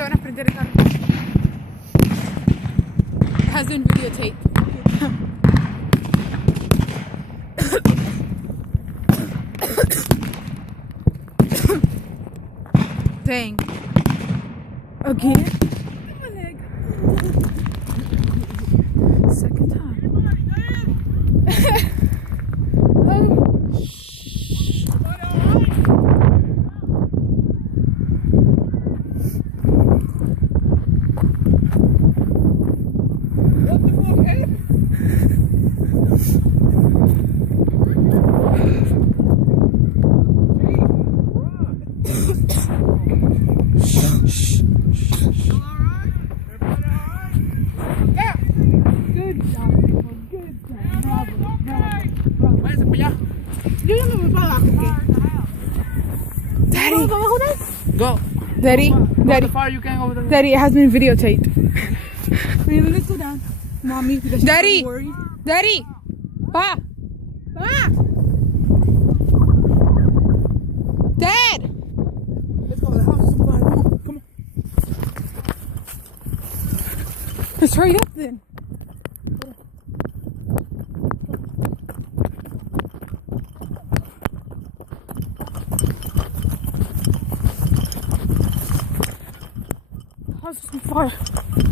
que van a prender el carro. Has been videotaped. Dang. Again? My leg. Second time. Daddy, Go. Daddy, Daddy, Far you can't go over there. Daddy, it has been videotaped. Let's go down. Mommy, Daddy, Daddy, Pa, Pa, Dad. Let's go. The house is fire. Come on. Come on. Let's hurry up then. House is on fire.